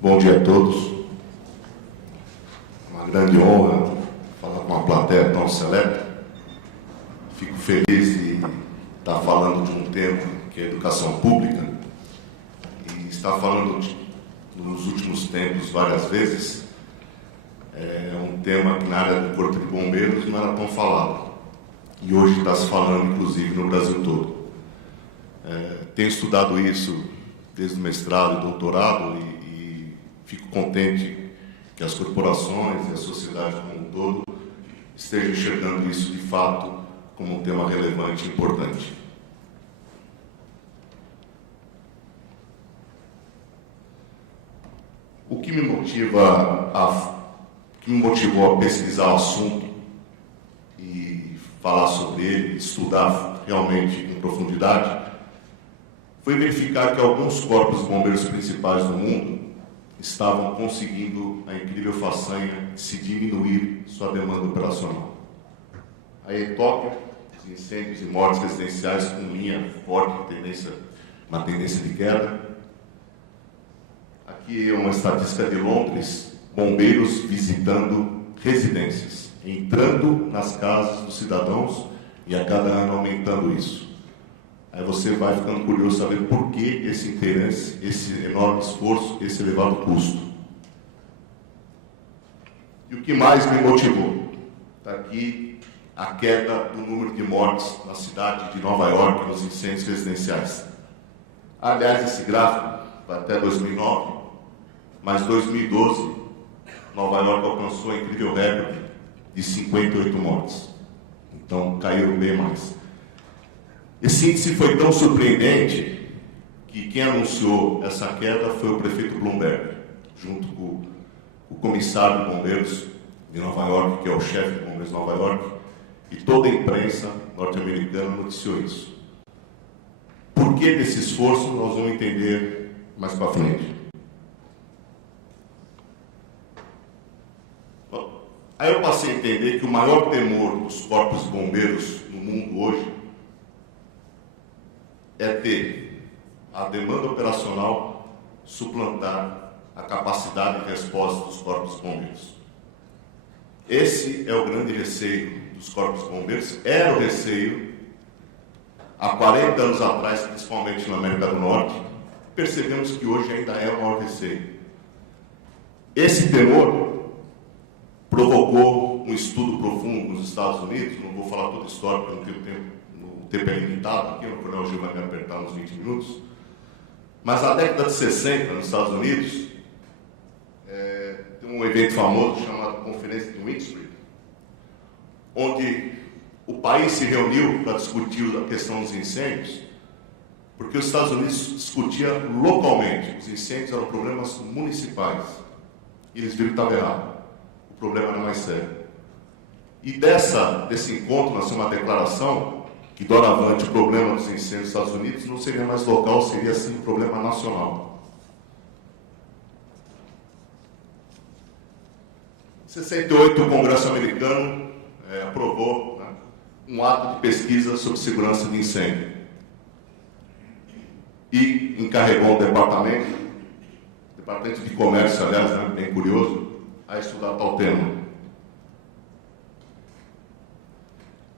Bom dia a todos. Uma grande honra falar com uma plateia tão seleta. Fico feliz de estar falando de um tema que é a educação pública e estar falando nos últimos tempos várias vezes. É um tema que na área do Corpo de Bombeiros não era tão falado e hoje está se falando inclusive no Brasil todo. Tenho estudado isso desde o mestrado e doutorado e fico contente que as corporações e a sociedade como um todo estejam enxergando isso de fato como um tema relevante e importante. O que me motivou a pesquisar o assunto e falar sobre ele, estudar realmente em profundidade, foi verificar que alguns corpos de bombeiros principais do mundo estavam conseguindo a incrível façanha de se diminuir sua demanda operacional. Aí em Tóquio, os incêndios e mortes residenciais com linha forte, uma tendência de queda. Aqui é uma estatística de Londres, bombeiros visitando residências, entrando nas casas dos cidadãos e a cada ano aumentando isso. Aí você vai ficando curioso saber por que esse interesse, esse enorme esforço, esse elevado custo. E o que mais me motivou? Está aqui a queda do número de mortes na cidade de Nova York nos incêndios residenciais. Aliás, esse gráfico vai até 2009, mas 2012, Nova York alcançou a incrível recorde de 58 mortes. Então, caiu bem mais. Esse índice foi tão surpreendente que quem anunciou essa queda foi o prefeito Bloomberg, junto com o comissário de bombeiros de Nova York, que é o chefe de bombeiros de Nova York, e toda a imprensa norte-americana noticiou isso. Por que desse esforço nós vamos entender mais para frente. Aí eu passei a entender que o maior temor dos corpos de bombeiros no mundo hoje é ter a demanda operacional suplantar a capacidade de resposta dos corpos de bombeiros. Esse é o grande receio dos corpos de bombeiros, era o receio há 40 anos atrás, principalmente na América do Norte, percebemos que hoje ainda é o maior receio. Esse temor provocou um estudo profundo nos Estados Unidos, não vou falar toda a história porque não tenho tempo, o tempo é limitado aqui, o Coronel Gil vai me apertar nos 20 minutos, mas na década de 60, nos Estados Unidos, tem um evento famoso chamado Conferência de Windsor, onde o país se reuniu para discutir a questão dos incêndios, porque os Estados Unidos discutiam localmente, os incêndios eram problemas municipais, e eles viram que estava errado, o problema era mais sério. E desse encontro nasceu uma declaração que, doravante, o problema dos incêndios nos Estados Unidos não seria mais local, seria sim um problema nacional. Em 68, o Congresso americano aprovou um ato de pesquisa sobre segurança de incêndio e encarregou o departamento de comércio, aliás, bem curioso, a estudar tal tema.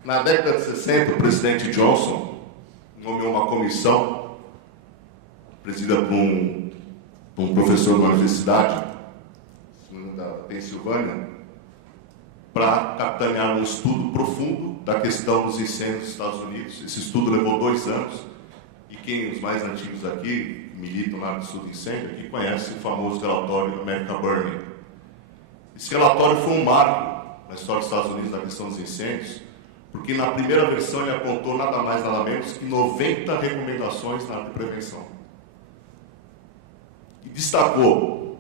Na década de 60, o presidente Johnson nomeou uma comissão, presidida por um professor de uma universidade, da Pensilvânia, para capitanear um estudo profundo da questão dos incêndios dos Estados Unidos. Esse estudo levou 2 anos, e os mais antigos aqui, militam na área de estudo de incêndio, aqui conhecem o famoso relatório do American Burning. Esse relatório foi um marco na história dos Estados Unidos na questão dos incêndios, porque na primeira versão ele apontou nada mais nada menos que 90 recomendações na área de prevenção. E destacou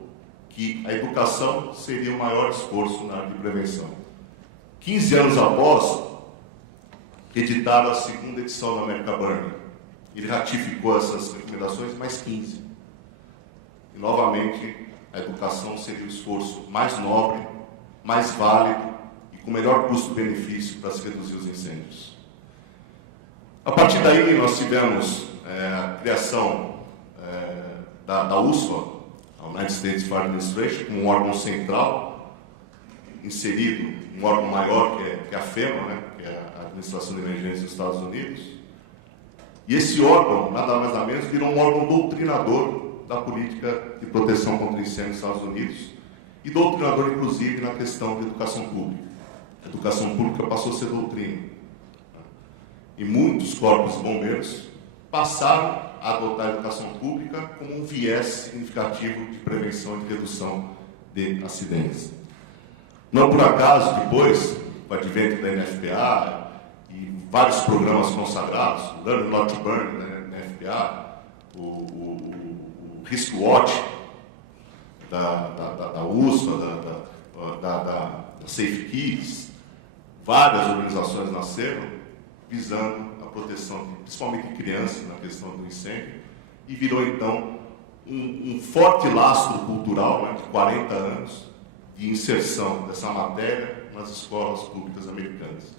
que a educação seria o maior esforço na área de prevenção. 15 anos após, editaram a segunda edição da American Burning. Ele ratificou essas recomendações mais 15. E novamente, a educação seria o esforço mais nobre, mais válido, com melhor custo-benefício para se reduzir os incêndios. A partir daí, nós tivemos a criação da USFA, a United States Fire Administration, como um órgão central, inserido um órgão maior que é a FEMA, né, que é a Administração de Emergência dos Estados Unidos. E esse órgão, nada mais nada menos, virou um órgão doutrinador da política de proteção contra incêndio nos Estados Unidos e doutrinador, inclusive, na questão de educação pública. A educação pública passou a ser doutrina. E muitos corpos de bombeiros passaram a adotar a educação pública como um viés significativo de prevenção e de redução de acidentes. Não por acaso, depois, com o advento da NFPA e vários programas consagrados, o Learn Not to Burn da NFPA, o Risk Watch da USPA, da Safe Kids, várias organizações nasceram visando a proteção, principalmente de crianças, na questão do incêndio, e virou, então, um forte lastro cultural, né, de 40 anos, de inserção dessa matéria nas escolas públicas americanas.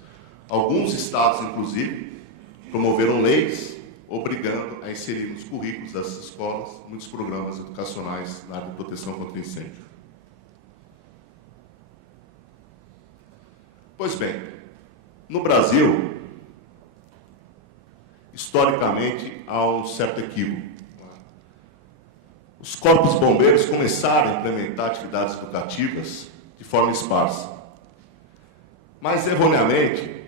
Alguns estados, inclusive, promoveram leis obrigando a inserir nos currículos dessas escolas muitos programas educacionais na área de proteção contra incêndio. Pois bem, no Brasil, historicamente, há um certo equívoco. Os corpos de bombeiros começaram a implementar atividades educativas de forma esparsa. Mas, erroneamente,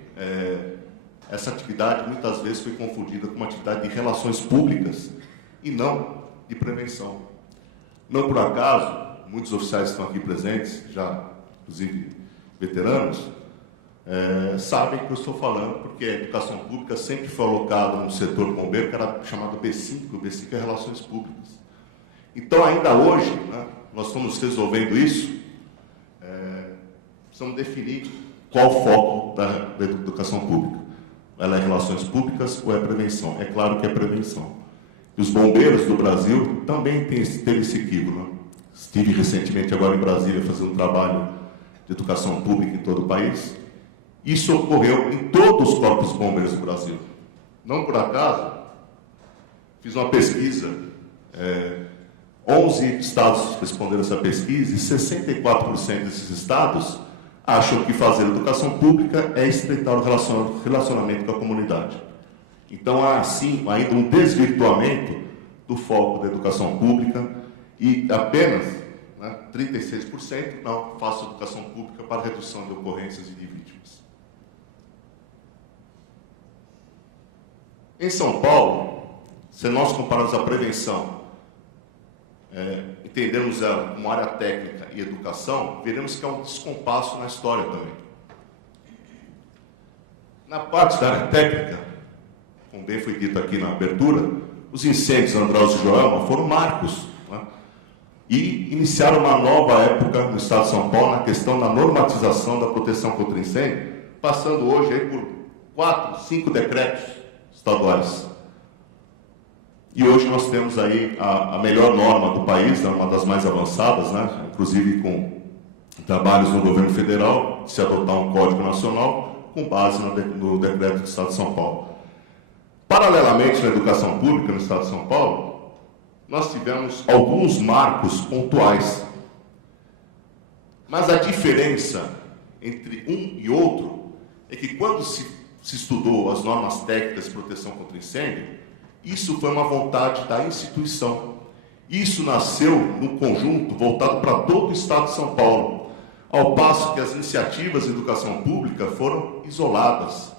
essa atividade muitas vezes foi confundida com uma atividade de relações públicas e não de prevenção. Não por acaso, muitos oficiais que estão aqui presentes, já inclusive veteranos, sabem que eu estou falando, porque a educação pública sempre foi alocada no setor bombeiro, que era chamado B5, o B5 é Relações Públicas. Então, ainda hoje, né, nós estamos resolvendo isso, precisamos definir qual o foco da educação pública. Ela é relações públicas ou é prevenção? É claro que é prevenção. E os bombeiros do Brasil também teve esse equívoco. Né? Estive recentemente agora em Brasília fazendo um trabalho de educação pública em todo o país. Isso ocorreu em todos os corpos de bombeiros do Brasil. Não por acaso, fiz uma pesquisa, 11 estados responderam essa pesquisa e 64% desses estados acham que fazer educação pública é estreitar o relacionamento com a comunidade. Então, há, sim, ainda um desvirtuamento do foco da educação pública e apenas 36% não façam educação pública para redução de ocorrências e de vítimas. Em São Paulo, se nós compararmos a prevenção, entendermos ela como área técnica e educação, veremos que há um descompasso na história também. Na parte da área técnica, como bem foi dito aqui na abertura, os incêndios Andrósio e Joelma foram marcos, né? E iniciaram uma nova época no Estado de São Paulo na questão da normatização da proteção contra incêndio, passando hoje aí por 4, 5 decretos estaduais. E hoje nós temos aí a melhor norma do país, né, uma das mais avançadas, né, inclusive com trabalhos no governo federal, de se adotar um Código Nacional com base no decreto do Estado de São Paulo. Paralelamente, na educação pública no Estado de São Paulo, nós tivemos alguns marcos pontuais. Mas a diferença entre um e outro é que quando se estudou as normas técnicas de proteção contra incêndio, isso foi uma vontade da instituição. Isso nasceu no conjunto voltado para todo o Estado de São Paulo, ao passo que as iniciativas de educação pública foram isoladas,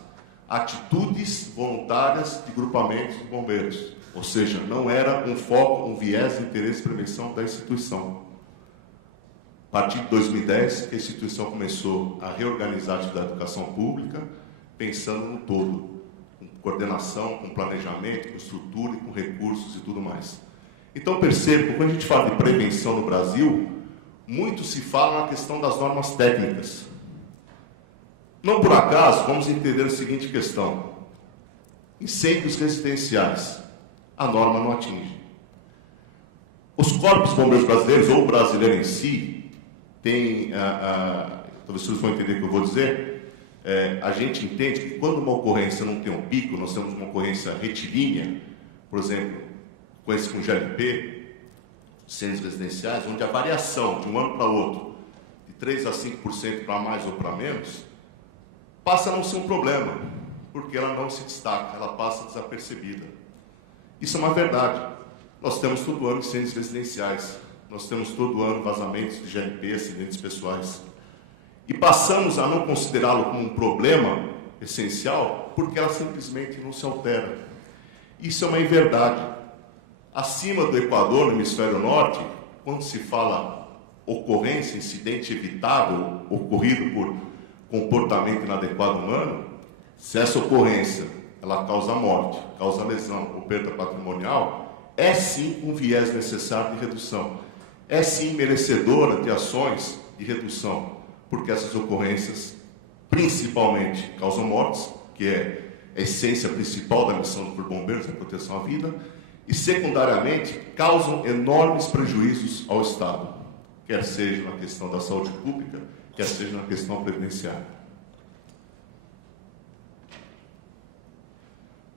atitudes voluntárias de grupamentos de bombeiros, ou seja, não era um foco, um viés de interesse e prevenção da instituição. A partir de 2010, que a instituição começou a reorganizar a atividade da educação pública, pensando no todo, com coordenação, com planejamento, com estrutura, com recursos e tudo mais. Então, percebo que quando a gente fala de prevenção no Brasil, muito se fala na questão das normas técnicas. Não por acaso, vamos entender a seguinte questão. Incêndios residenciais, a norma não atinge. Os corpos de bombeiros brasileiros, ou o brasileiro em si, tem, talvez vocês vão entender o que eu vou dizer, a gente entende que quando uma ocorrência não tem um pico, nós temos uma ocorrência retilínea, por exemplo, ocorrência com GLP, centros residenciais, onde a variação de um ano para outro, de 3 a 5% para mais ou para menos, passa a não ser um problema, porque ela não se destaca, ela passa desapercebida. Isso é uma verdade. Nós temos todo ano incêndios residenciais, nós temos todo ano vazamentos de GLP, acidentes pessoais. E passamos a não considerá-lo como um problema essencial, porque ela simplesmente não se altera. Isso é uma inverdade. Acima do Equador, no hemisfério norte, quando se fala ocorrência, incidente evitável, ocorrido por comportamento inadequado humano, se essa ocorrência ela causa morte, causa lesão ou perda patrimonial, é sim um viés necessário de redução. É sim merecedora de ações de redução, porque essas ocorrências principalmente causam mortes, que é a essência principal da missão do Corpo de Bombeiros, a proteção à vida, e secundariamente causam enormes prejuízos ao Estado, quer seja na questão da saúde pública, quer seja na questão previdenciária.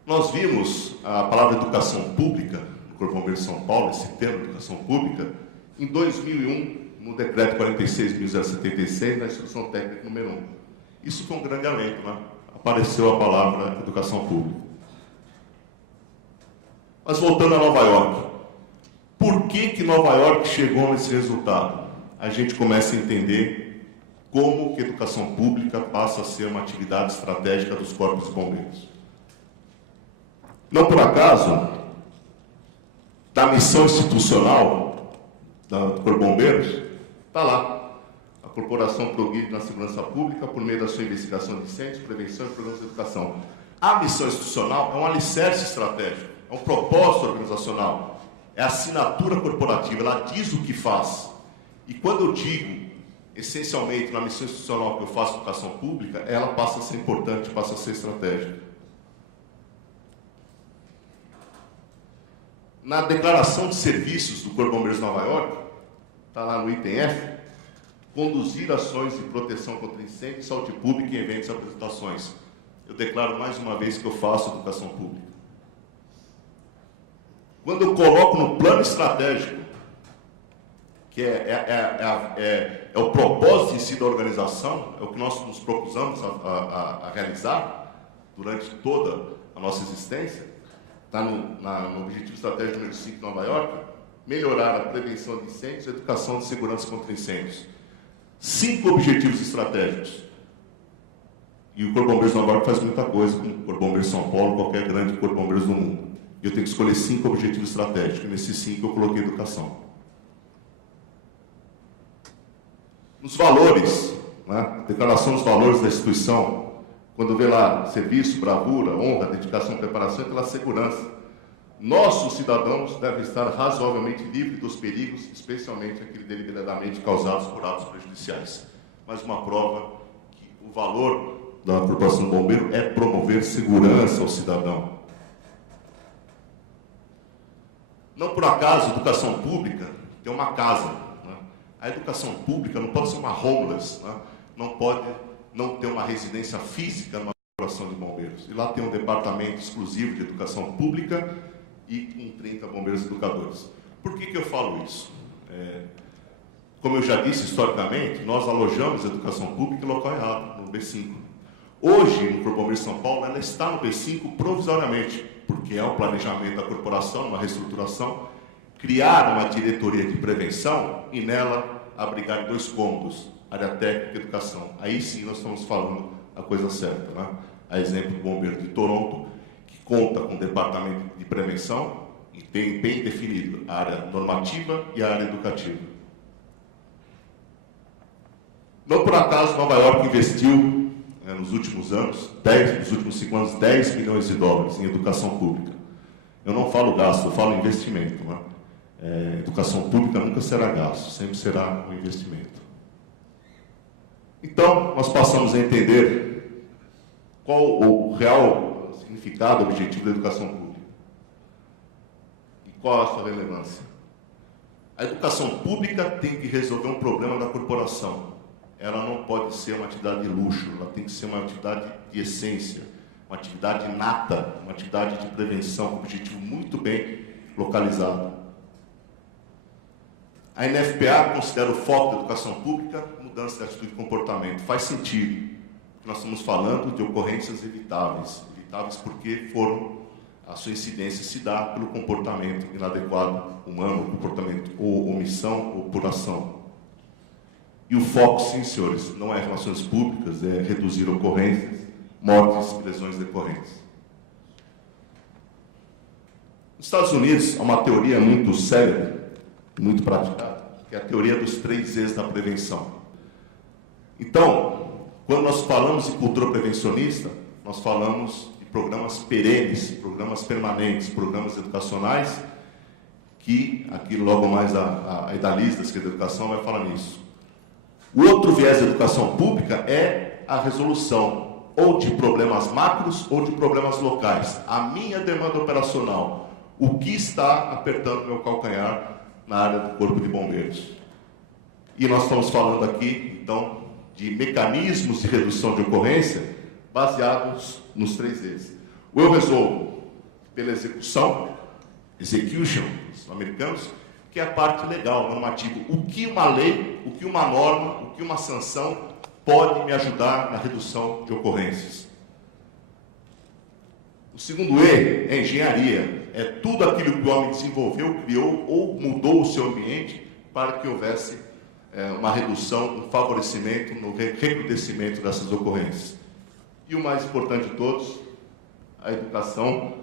Nós vimos a palavra educação pública no Corpo de Bombeiros de São Paulo, esse termo educação pública, em 2001, no decreto 46.076, na instrução técnica número 1. Isso foi um grande alento, né? Apareceu a palavra educação pública. Mas voltando a Nova York, por que Nova York chegou nesse resultado? A gente começa a entender como que a educação pública passa a ser uma atividade estratégica dos corpos de bombeiros. Não por acaso, da missão institucional do Corpo de Bombeiros, está lá. A corporação progride na segurança pública por meio da sua investigação de incêndios, prevenção e programas de educação. A missão institucional é um alicerce estratégico, é um propósito organizacional, é a assinatura corporativa, ela diz o que faz. E quando eu digo, essencialmente, na missão institucional que eu faço educação pública, ela passa a ser importante, passa a ser estratégica. Na declaração de serviços do Corpo de Bombeiros de Nova York, está lá no item F, conduzir ações de proteção contra incêndio, saúde pública em eventos e apresentações. Eu declaro mais uma vez que eu faço educação pública. Quando eu coloco no plano estratégico, que é o propósito em si da organização, é o que nós nos propusemos a realizar durante toda a nossa existência, está no objetivo estratégico número 5 de Nova York, melhorar a prevenção de incêndios e a educação de segurança contra incêndios. 5 objetivos estratégicos. E o Corpo de Bombeiros de Nova York faz muita coisa com o Corpo de Bombeiros de São Paulo, qualquer grande Corpo de Bombeiros do mundo. E eu tenho que escolher 5 objetivos estratégicos. E nesses 5 eu coloquei educação. Nos valores, né? Declaração dos valores da instituição, quando vê lá serviço, bravura, honra, dedicação, preparação e pela segurança. Nossos cidadãos devem estar razoavelmente livres dos perigos, especialmente aqueles deliberadamente causados por atos prejudiciais. Mais uma prova que o valor da Corporação do Bombeiro é promover segurança ao cidadão. Não por acaso, a educação pública tem uma casa. Né? A educação pública não pode ser uma homeless, né? Não pode não ter uma residência física numa corporação de bombeiros. E lá tem um departamento exclusivo de educação pública e com 30 bombeiros educadores. Por que eu falo isso? Como eu já disse historicamente, nós alojamos a educação pública em local errado, no B5. Hoje, no Corpo de Bombeiros de São Paulo, ela está no B5 provisoriamente, porque é um planejamento da corporação, uma reestruturação, criar uma diretoria de prevenção e nela abrigar 2 cômodos, área técnica e educação. Aí sim nós estamos falando a coisa certa, né? A exemplo do Bombeiro de Toronto, que conta com um departamento de prevenção e tem bem definido a área normativa e a área educativa. Não por acaso Nova York investiu, nos últimos anos, nos últimos 5 anos, 10 milhões de dólares em educação pública. Eu não falo gasto, eu falo investimento. Né? Educação pública nunca será gasto, sempre será um investimento. Então, nós passamos a entender qual o real significado, objetivo da educação pública. E qual a sua relevância. A educação pública tem que resolver um problema da corporação. Ela não pode ser uma atividade de luxo, ela tem que ser uma atividade de essência, uma atividade inata, uma atividade de prevenção, com um objetivo muito bem localizado. A NFPA considera o foco da educação pública mudança de atitude e comportamento. Faz sentido. Nós estamos falando de ocorrências evitáveis. Evitáveis porque a sua incidência se dá pelo comportamento inadequado humano, comportamento ou omissão ou por ação. E o foco, sim, senhores, não é relações públicas, é reduzir ocorrências, mortes e lesões decorrentes. Nos Estados Unidos, há uma teoria muito célebre, muito praticada, que é a teoria dos 3 E's da prevenção. Então, quando nós falamos de cultura prevencionista, nós falamos de programas perenes, programas permanentes, programas educacionais, que aqui logo mais a Idalistas, que é da educação, vai falar nisso. O outro viés da educação pública é a resolução ou de problemas macros ou de problemas locais. A minha demanda operacional, o que está apertando meu calcanhar na área do Corpo de Bombeiros. E nós estamos falando aqui, então, de mecanismos de redução de ocorrência baseados nos 3 E's. O eu resolvo pela execução, execution, os americanos, que é a parte legal, normativa. O que uma lei, o que uma norma, o que uma sanção pode me ajudar na redução de ocorrências. O segundo E é engenharia. É tudo aquilo que o homem desenvolveu, criou ou mudou o seu ambiente para que houvesse uma redução, um favorecimento no recrudescimento dessas ocorrências. E o mais importante de todos, a educação,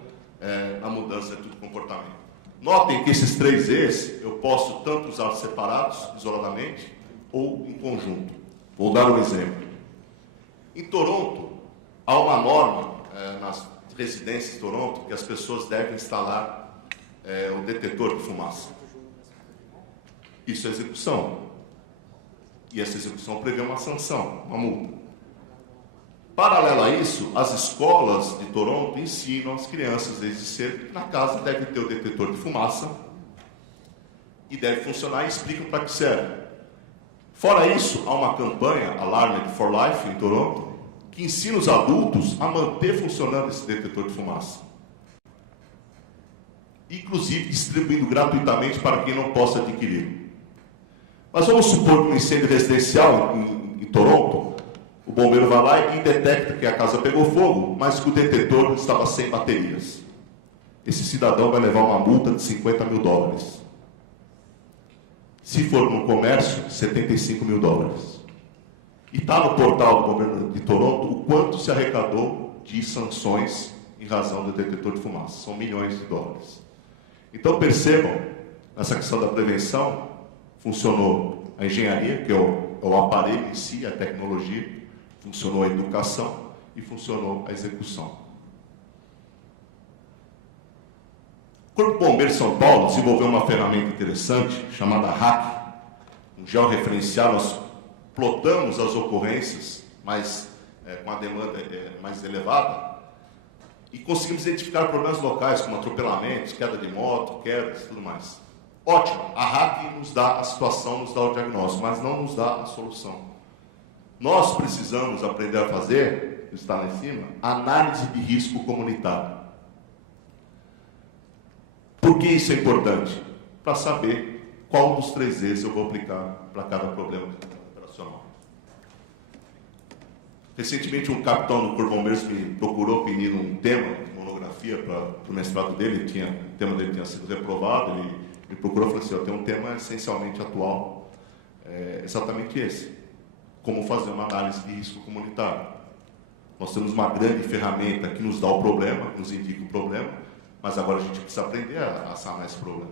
a mudança de comportamento. Notem que esses 3 E's eu posso tanto usar separados, isoladamente, ou em conjunto. Vou dar um exemplo. Em Toronto, há uma norma nas residências de Toronto que as pessoas devem instalar o detetor de fumaça. Isso é execução. E essa execução prevê uma sanção, uma multa. Paralelo a isso, as escolas de Toronto ensinam as crianças desde cedo que na casa deve ter o detetor de fumaça e deve funcionar e explicam para que serve. Fora isso, há uma campanha, Alarmed for Life, em Toronto, que ensina os adultos a manter funcionando esse detetor de fumaça. Inclusive distribuindo gratuitamente para quem não possa adquirir. Mas vamos supor que um incêndio residencial em Toronto, o bombeiro vai lá e detecta que a casa pegou fogo, mas que o detetor estava sem baterias. Esse cidadão vai levar uma multa de $50 mil. Se for no comércio, $75 mil. E está no portal do governo de Toronto o quanto se arrecadou de sanções em razão do detetor de fumaça. São milhões de dólares. Então percebam, nessa questão da prevenção, funcionou a engenharia, que é o aparelho em si, a tecnologia, funcionou a educação e funcionou a execução. O Corpo de Bombeiros de São Paulo desenvolveu uma ferramenta interessante chamada HACK, um georreferencial. Nós plotamos as ocorrências com a demanda mais elevada e conseguimos identificar problemas locais, como atropelamentos, queda de moto, quedas e tudo mais. Ótimo, a HACK nos dá a situação, nos dá o diagnóstico, mas não nos dá a solução. Nós precisamos aprender a fazer, está lá em cima, análise de risco comunitário. Por que isso é importante? Para saber qual dos 3 E's eu vou aplicar para cada problema operacional. Recentemente, um capitão do Corpo de Bombeiros me procurou pedindo um tema, monografia, para o mestrado dele. O tema dele tinha sido reprovado. Ele me procurou e falou assim: eu tenho um tema essencialmente atual, exatamente esse. Como fazer uma análise de risco comunitário. Nós temos uma grande ferramenta que nos dá o problema, que nos indica o problema, mas agora a gente precisa aprender a sanar esse problema.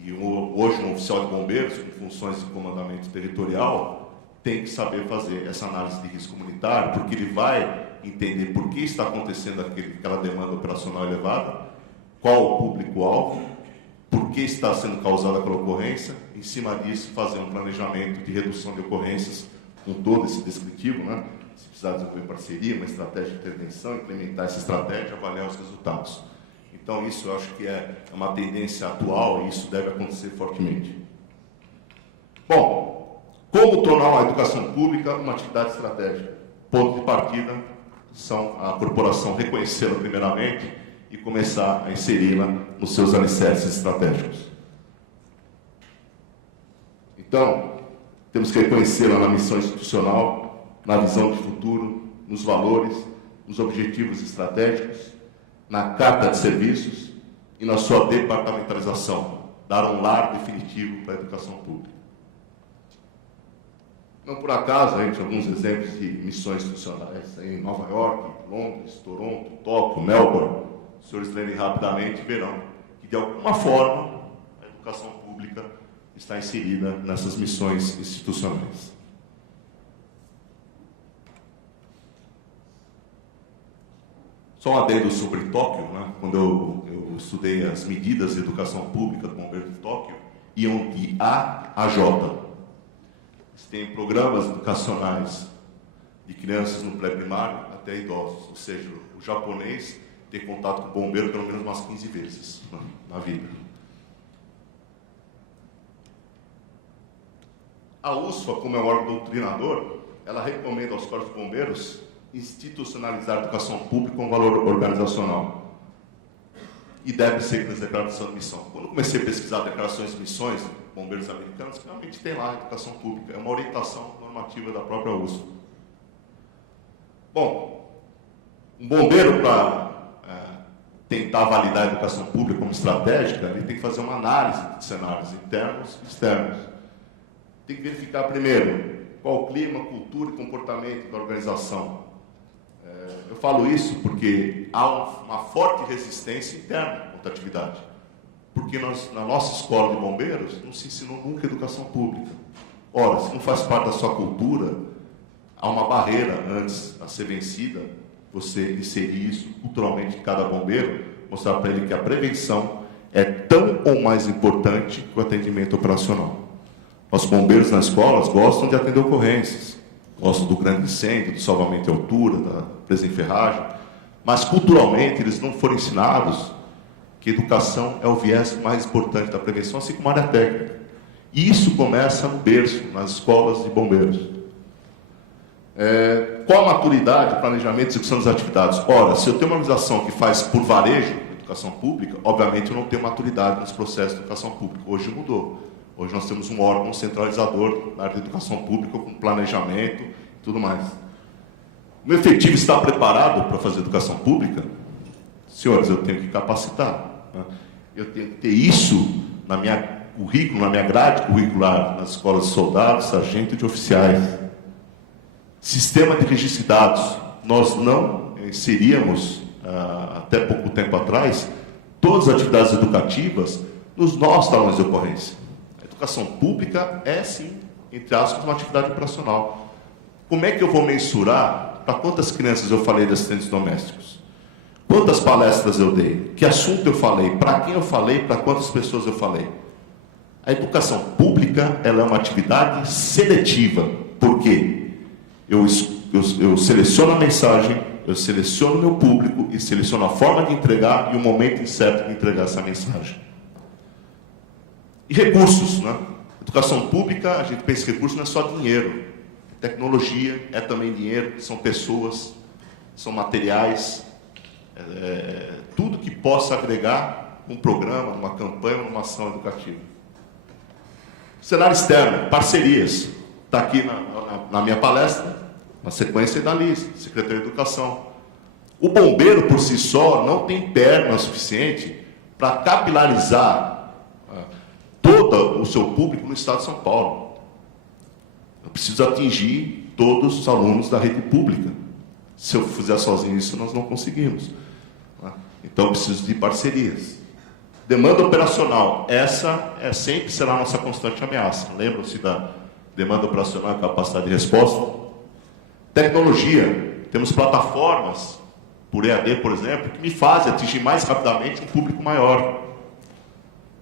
E hoje um oficial de bombeiros, com funções de comandamento territorial, tem que saber fazer essa análise de risco comunitário, porque ele vai entender por que está acontecendo aquela demanda operacional elevada, qual o público-alvo, por que está sendo causada aquela ocorrência, em cima disso fazer um planejamento de redução de ocorrências com todo esse descritivo, né? Se precisar desenvolver parceria, uma estratégia de intervenção, implementar essa estratégia, avaliar os resultados. Então isso eu acho que é uma tendência atual e isso deve acontecer fortemente. Bom, como tornar a educação pública uma atividade estratégica? Ponto de partida são a corporação reconhecê-la primeiramente e começar a inseri-la nos seus alicerces estratégicos. Então, temos que reconhecê-la na missão institucional, na visão de futuro, nos valores, nos objetivos estratégicos, na carta de serviços e na sua departamentalização, dar um lar definitivo para a educação pública. Não por acaso, gente, alguns exemplos de missões institucionais em Nova York, Londres, Toronto, Tóquio, Melbourne. Os senhores lerem rapidamente verão que, de alguma forma, a educação pública está inserida nessas missões institucionais. Só um adendo sobre Tóquio, né? Quando eu estudei as medidas de educação pública do governo de Tóquio, iam de A a J. Eles têm programas educacionais de crianças no pré-primário até idosos, ou seja, o japonês tem contato com o bombeiro pelo menos umas 15 vezes na vida. A USFA, como é um órgão doutrinador, ela recomenda aos corpos de bombeiros institucionalizar a educação pública com valor organizacional. E deve ser que nas declarações de missão. Quando eu comecei a pesquisar declarações de missões de bombeiros americanos, realmente tem lá a educação pública. É uma orientação normativa da própria USFA. Bom, um bombeiro, para tentar validar a educação pública como estratégica, ele tem que fazer uma análise de cenários internos e externos. Tem que verificar primeiro qual o clima, cultura e comportamento da organização. Eu falo isso porque há uma forte resistência interna contra a atividade. Porque na nossa escola de bombeiros não se ensinou nunca educação pública. Ora, se não faz parte da sua cultura, há uma barreira antes a ser vencida, você inserir isso culturalmente em cada bombeiro, mostrar para ele que a prevenção é tão ou mais importante que o atendimento operacional. Os bombeiros nas escolas gostam de atender ocorrências, gostam do grande incêndio, do salvamento em altura, da presa em ferragem, mas culturalmente eles não foram ensinados que educação é o viés mais importante da prevenção, assim como a área técnica. E isso começa no berço, nas escolas de bombeiros. Qual a maturidade, planejamento e execução das atividades? Ora, se eu tenho uma organização que faz por varejo educação pública, obviamente eu não tenho maturidade nos processos de educação pública. Hoje mudou. Hoje nós temos um órgão centralizador na área de educação pública, com planejamento e tudo mais. O meu efetivo está preparado para fazer educação pública? Senhores, eu tenho que capacitar. Né? Eu tenho que ter isso na minha currículo, na minha grade curricular, nas escolas de soldados, sargento e de oficiais. Sistema de registro de dados. Nós não inseríamos, até pouco tempo atrás, todas as atividades educativas nos nossos talões de ocorrência. A educação pública é, sim, entre aspas, uma atividade operacional. Como é que eu vou mensurar para quantas crianças eu falei de assistentes domésticos? Quantas palestras eu dei? Que assunto eu falei? Para quem eu falei? Para quantas pessoas eu falei? A educação pública, ela é uma atividade seletiva. Por quê? Eu seleciono a mensagem, eu seleciono o meu público e seleciono a forma de entregar e o momento certo de entregar essa mensagem. E recursos, né? Educação pública, a gente pensa que recursos não é só dinheiro. Tecnologia é também dinheiro, são pessoas, são materiais, tudo que possa agregar um programa, uma campanha, uma ação educativa. Cenário externo, parcerias. Está aqui na minha palestra, na sequência da lista, Secretaria de Educação. O bombeiro, por si só, não tem perna suficiente para capilarizar todo o seu público no estado de São Paulo. Eu preciso atingir todos os alunos da rede pública. Se eu fizer sozinho isso, nós não conseguimos. Então, eu preciso de parcerias. Demanda operacional. Essa sempre será a nossa constante ameaça. Lembram-se da demanda operacional e capacidade de resposta? Tecnologia. Temos plataformas, por EAD, por exemplo, que me fazem atingir mais rapidamente um público maior.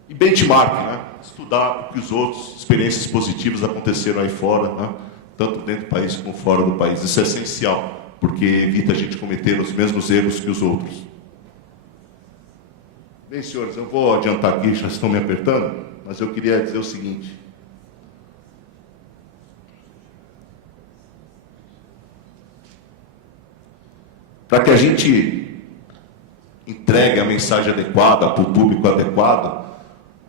E benchmark, né? Estudar o que os outros, experiências positivas aconteceram aí fora, né? Tanto dentro do país como fora do país. Isso é essencial, porque evita a gente cometer os mesmos erros que os outros. Bem, senhores, eu vou adiantar aqui, já estão me apertando, mas eu queria dizer o seguinte. Para que a gente entregue a mensagem adequada para o público adequado,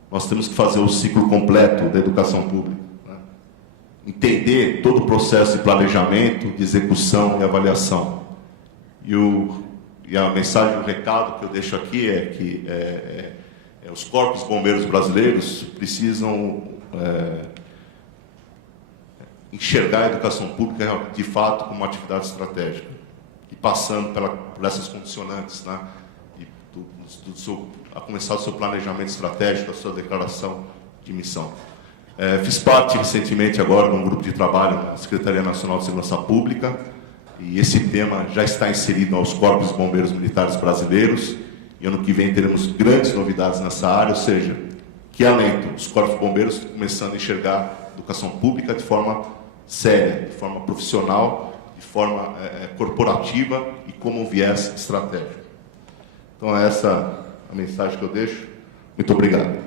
nós temos que fazer o ciclo completo da educação pública. Né? entender todo o processo de planejamento, de execução e avaliação. E a mensagem, o recado que eu deixo aqui é que os corpos bombeiros brasileiros precisam enxergar a educação pública de fato como uma atividade estratégica e passando por essas condicionantes, né? A começar do seu planejamento estratégico, da sua declaração de missão. Fiz parte recentemente agora de um grupo de trabalho na Secretaria Nacional de Segurança Pública e esse tema já está inserido aos Corpos de Bombeiros Militares Brasileiros e ano que vem teremos grandes novidades nessa área, ou seja, que alento os Corpos de Bombeiros começando a enxergar a educação pública de forma séria, de forma profissional, de forma corporativa e como um viés estratégico. Então, essa é a mensagem que eu deixo. Muito obrigado.